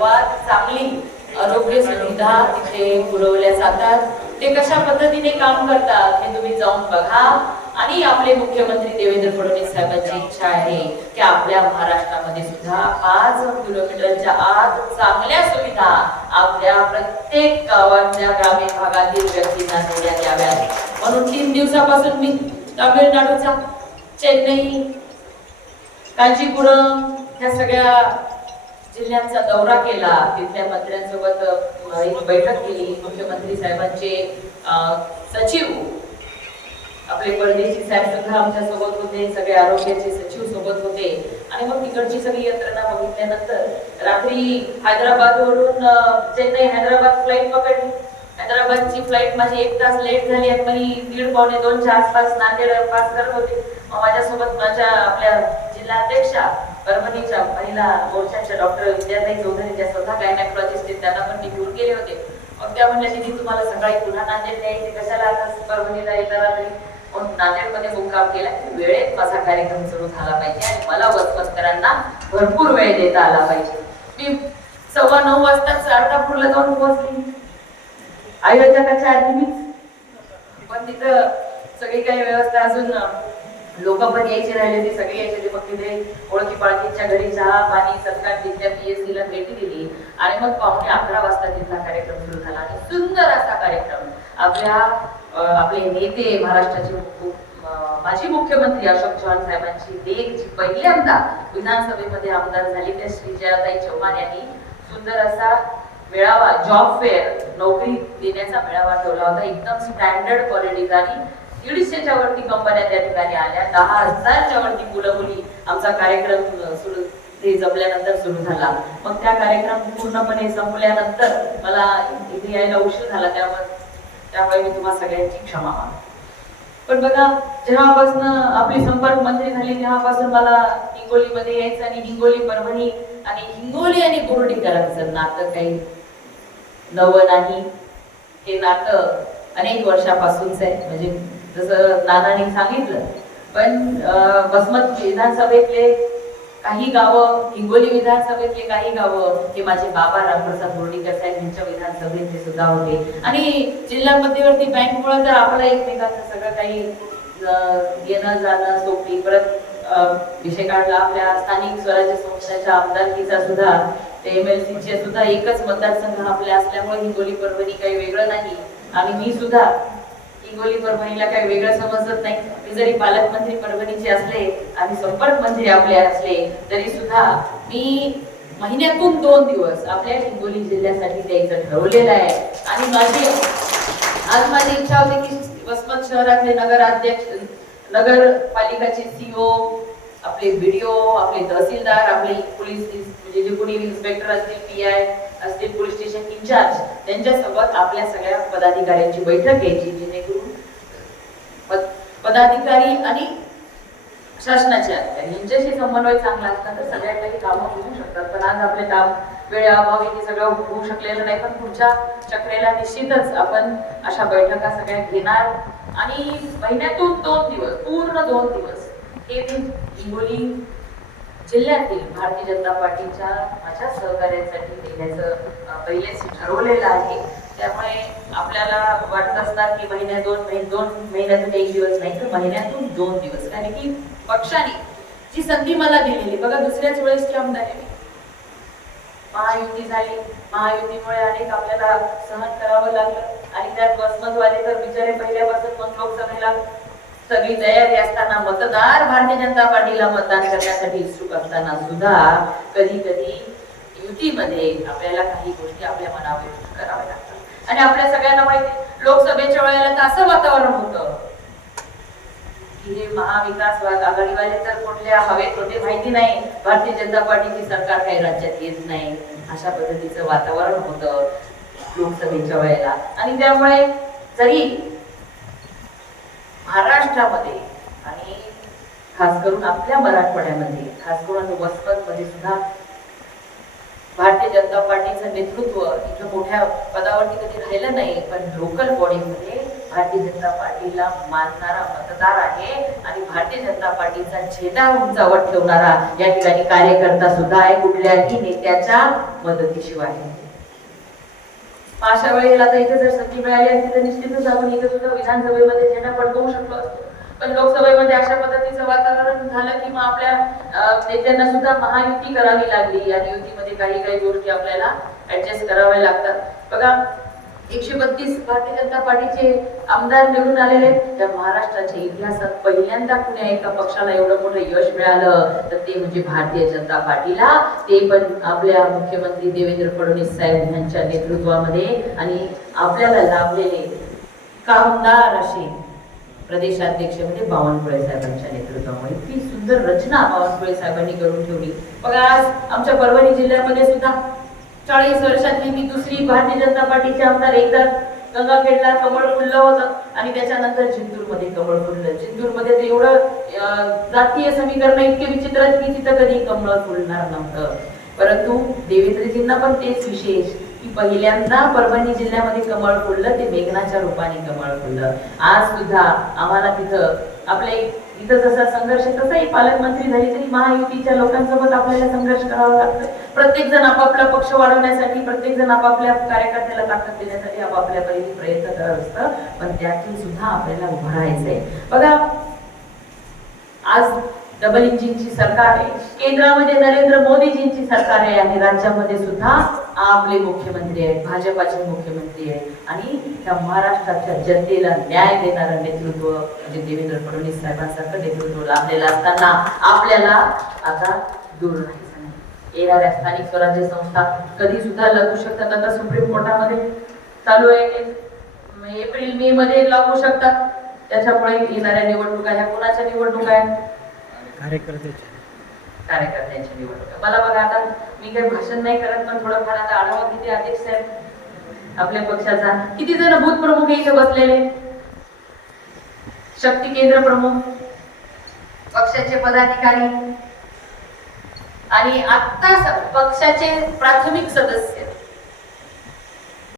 सर्वात चांगली आरोग्य सुविधा तिथे पुरवल्या जातात। ते कशा पद्धतीने काम करतात हे तुम्ही जाऊन बघा। आणि आपले मुख्यमंत्री देवेंद्र फडणवीस साहेबांची इच्छा आहे की आपल्या महाराष्ट्रामध्ये सुद्धा 5 किलोमीटरच्या आत चांगल्या सुविधा आपल्या प्रत्येक गावाच्या ग्रामीण भागातील व्यक्तींना देण्यात याव्यात। म्हणून 3 दिवसापासून मी तामिळनाडूचा चेन्नई, कांचीपुरम या सगळ्या जिल्ह्यांचा दौरा केला। तिथल्या मंत्र्यांसोबत एक बैठक केली। मुख्यमंत्री साहेबांचे सचिव आपले परदेशी साहेब सुद्धा आमच्या सोबत होते, सगळे आरोग्याचे सचिव सोबत होते। आणि मग तिकडची सगळी यंत्रणा बघितल्यानंतर रात्री हैदराबादवरून चेन्नई हैदराबाद फ्लाईट पकडली। हैदराबादची फ्लाईट माझी 1 तास लेट झाली आणि मी 1:30-2च्या आसपास नांदेड पास करत होते। माझ्यासोबत माझ्या आपल्या जिल्हाध्यक्षा परभणीच्या महिला मोर्चाच्या डॉक्टर विद्याताई चौधरी, ज्या स्वतः गायनेकोलॉजिस्ट आहेत, त्यांना पण मी घेऊन गेले होते। मग त्या म्हणल्या की तुम्हाला सकाळी पुन्हा नांदेड यायचे, कशाला आता परभणीला येता रात्री? म्हणून नांदेडमध्ये मुक्काम केला की वेळेत माझा कार्यक्रम सुरू झाला पाहिजे आणि मला वसमतकरांना भरपूर वेळ देता आला पाहिजे। मी 9:15 वाजताच अर्धापूरला जाऊन पोहोचली। आयोजकाच्या आधी मीच, पण तिथं सगळी काही व्यवस्था अजून लोक पण यायची राहिले होती, सगळे यायचे। मग तिथे ओळखी पाळखीच्या घरी चहा पाणी सत्कार तिथल्या PSC ला भेटी दिली आणि मग 11:15 वाजता तिथला कार्यक्रम सुरू झाला। आणि सुंदर असा कार्यक्रम आपले नेते महाराष्ट्राचे माजी मुख्यमंत्री अशोक चव्हाण साहेबांची लेक जी पहिल्यांदा विधानसभेमध्ये आमदार झाली त्या श्रीजयाताई चव्हाण यांनी सुंदर असा मेळावा, जॉब फेअर, नोकरी देण्याचा मेळावा ठेवला होता। एकदम स्टँडर्ड क्वालिटीचा आणि 150च्या वरती कंपन्या त्या ठिकाणी आल्या। 10,000च्या वरती मुलं मुली आमचा कार्यक्रम सुरू ते जमल्यानंतर सुरू झाला। मग त्या कार्यक्रम पूर्णपणे संपल्यानंतर मला इथे यायला उशीर झाला, त्यामुळे मी तुम्हा सगळ्यांची क्षमा मागते। पण बघा, जेव्हापासून आपली संपर्क मंत्री झाली तेव्हापासून मला हिंगोलीमध्ये यायचं आणि हिंगोली, परभणी आणि हिंगोली आणि बोर्डीकरांचं नातं काही नवं नाही। हे नातं अनेक वर्षापासूनच आहे। म्हणजे जसं नानांनी सांगितलं, पण वसमत विधानसभेतले काही गावं, हिंगोली विधानसभेतले काही गावं हे माझे बाबा रामप्रसाद बोर्डीकर साहेब यांच्या विधानसभेतले सुद्धा होते। आणि जिल्हा मध्यवर्ती बँकमुळे तर आपलं एकमेकांचं सगळं काही येणं जाणं सोपी। परत विषय काढला आपल्या स्थानिक स्वराज्य संस्थांच्या आमदारकीचा सुद्धा, ते MLC चे सुद्धा एकच मतदारसंघ आपल्या असल्यामुळे हिंगोली परभणी काही वेगळं नाही। आणि मी सुद्धा हिंगोली परभणीला काही वेगळं समजत नाही। मी जरी पालकमंत्री परभणीचे असले आणि संपर्क मंत्री आपले असले तरी सुद्धा मी महिन्यातून 2 दिवस आपल्या हिंगोली जिल्ह्यासाठी द्यायचं ठरवलेलं आहे। आणि आज माझी इच्छा होती की वसमत शहरातले नगराध्यक्ष, नगरपालिकाचे CO, आपले BDO, आपले तहसीलदार, आपले पोलीस म्हणजे जे कोणी इन्स्पेक्टर असतील, PI असतील, पोलीस स्टेशन इन्चार्ज, त्यांच्यासोबत आपल्या सगळ्या पदाधिकाऱ्यांची बैठक घ्यायची, जेणेकरून पदाधिकारी आणि शासनाचे अधिकारी यांच्याशी समन्वय चांगला असला तर सगळ्या काही कामं होऊ शकतात। पण आज आपले काम वेळेअभावी ते सगळं होऊ शकलेलं नाही। पण पुढच्या चक्रेला निश्चितच आपण अशा बैठका सगळ्या घेणार आणि महिन्यातून 2 दिवस, पूर्ण 2 दिवस हे हिंगोली जिल्ह्यातील भारतीय जनता पार्टीच्या माझ्या सहकार्यांसाठी देण्याचं पहिलेच ठरवलेलं आहे। त्यामुळे आपल्याला वाटत असणार की महिन्यातून 1 दिवस नाही तर महिन्यातून 2 दिवस, कारण की पक्षाने जी संधी मला दिलेली, बघा दुसऱ्याच वेळेसची आमदार आहे, महायुती झाली, महायुतीमुळे अनेक आपल्याला सहन करावं लागलं आणि त्यात वसमतवादी तर बिचारे पहिल्यापासून मग लोकसभेला सगळी तयारी असताना, मतदार भारतीय जनता पार्टीला मतदान करण्यासाठी इच्छुक असताना सुद्धा कधी कधी युतीमध्ये आपल्याला काही गोष्टी आपल्या मनावर कराव्या लागतात। आणि आपल्या सगळ्यांना माहिती, लोकसभेच्या वेळेला तर असं वातावरण होतं की हे महाविकास आघाडीवाले तर कुठल्या हवेत होते माहिती नाही, भारतीय जनता पार्टीची सरकार काही राज्यात येत नाही, अशा पद्धतीचं वातावरण होतं लोकसभेच्या वेळेला। आणि त्यामुळे जरी महाराष्ट्रामध्ये आणि खास करून आपल्या मराठवाड्यामध्ये, खास करून वसमत मध्ये सुद्धा भारतीय जनता पार्टीचं नेतृत्व इथं मोठ्या पदावरती कधी राहिलं नाही, पण लोकल बॉडीमध्ये भारतीय जनता पार्टीला मानणारा मतदार आहे आणि भारतीय जनता पार्टीचा झेंडा उंचावत ठेवणारा या ठिकाणी कार्यकर्ता सुद्धा आहे, कुठल्याही नेत्याच्या मदतीशिवाय. अशा वेळेला तर इथे जर संधी मिळाली असती तर निश्चितच आपण इथे सुद्धा विधानसभेमध्ये झेंडा फडकवू शकलो असतो. पण लोकसभेमध्ये अशा पद्धतीचं वातावरण झालं की मग आपल्या नेत्यांना सुद्धा महायुती करावी लागली आणि युतीमध्ये काही काही गोष्टी आपल्याला ऍडजस्ट कराव्या लागतात. बघा 132 भारतीय जनता पार्टीचे आमदार निवडून आलेले, त्या महाराष्ट्राच्या इतिहासात पहिल्यांदा कुण्या एका पक्षाला एवढं मोठं यश मिळालं तर ते म्हणजे भारतीय जनता पार्टीला, ते पण आपल्या मुख्यमंत्री देवेंद्र फडणवीस साहेब यांच्या नेतृत्वामध्ये आणि आपल्याला लाभलेले कामदार असे प्रदेशाध्यक्ष म्हणजे बावनकुळे साहेबांच्या नेतृत्वामुळे. इतकी सुंदर रचना बावनकुळे साहेबांनी करून ठेवली. बघा आज आमच्या परभणी जिल्ह्यामध्ये सुद्धा 40 वर्षातली मी दुसरी भारतीय जनता पार्टीचे आमदार. एकदा गंगाखेडला कमळ फुललं होतं आणि त्याच्यानंतर जिंतूरमध्ये कमळ फुललं. जिंतूरमध्ये ते एवढं जातीय समीकरण इतके विचित्र की तिथं कधी कमळ फुलणार नव्हतं. परंतु देवेंद्रजींना पण तेच विशेष की पहिल्यांदा परभणी जिल्ह्यामध्ये कमळ फुललं, ते मेघनाच्या रूपाने कमळ फुललं. आज सुद्धा आम्हाला तिथं आपले इथं जसा संघर्ष तसाही पालकमंत्री झाली तरी महायुतीच्या लोकांसोबत आपल्याला संघर्ष करावा लागतो. प्रत्येक जण आपापला पक्ष वाढवण्यासाठी, प्रत्येक जण आपापल्या कार्यकर्त्याला ताकद देण्यासाठी आपापल्या परीने प्रयत्न करत असतं. पण त्यातून सुद्धा आपल्याला उभं राहायचंय. बघा आज डबल इंजिनची सरकार आहे, केंद्रामध्ये नरेंद्र मोदीजींची सरकार आहे आणि राज्यामध्ये सुद्धा आपले मुख्यमंत्री आहेत, भाजपाचे मुख्यमंत्री आहेत आणि त्या महाराष्ट्राच्या जनतेला न्याय देणारं नेतृत्व म्हणजे देवेंद्र फडणवीस साहेबांसारखं नेतृत्व लाभलेलं असताना आपल्याला आता दूर राहायचं नाही. येणाऱ्या स्थानिक स्वराज्य संस्था कधी सुद्धा लागू शकतात. आता सुप्रीम कोर्टामध्ये चालू आहे, एप्रिल मे मध्ये लागू शकतात. त्याच्यामुळे येणाऱ्या निवडणुका ह्या कोणाच्या निवडणुका आहेत? कार्यकर्त्यांची निवडणूक. मला बघा आता मी काही भाषण नाही करत पण थोडंफार आता आढावा किती अध्यक्ष आहेत आपल्या पक्षाचा, किती जण बूथ प्रमुख इथे बसलेले, शक्ती केंद्र प्रमुख, पक्षाचे पदाधिकारी आणि आता पक्षाचे प्राथमिक सदस्य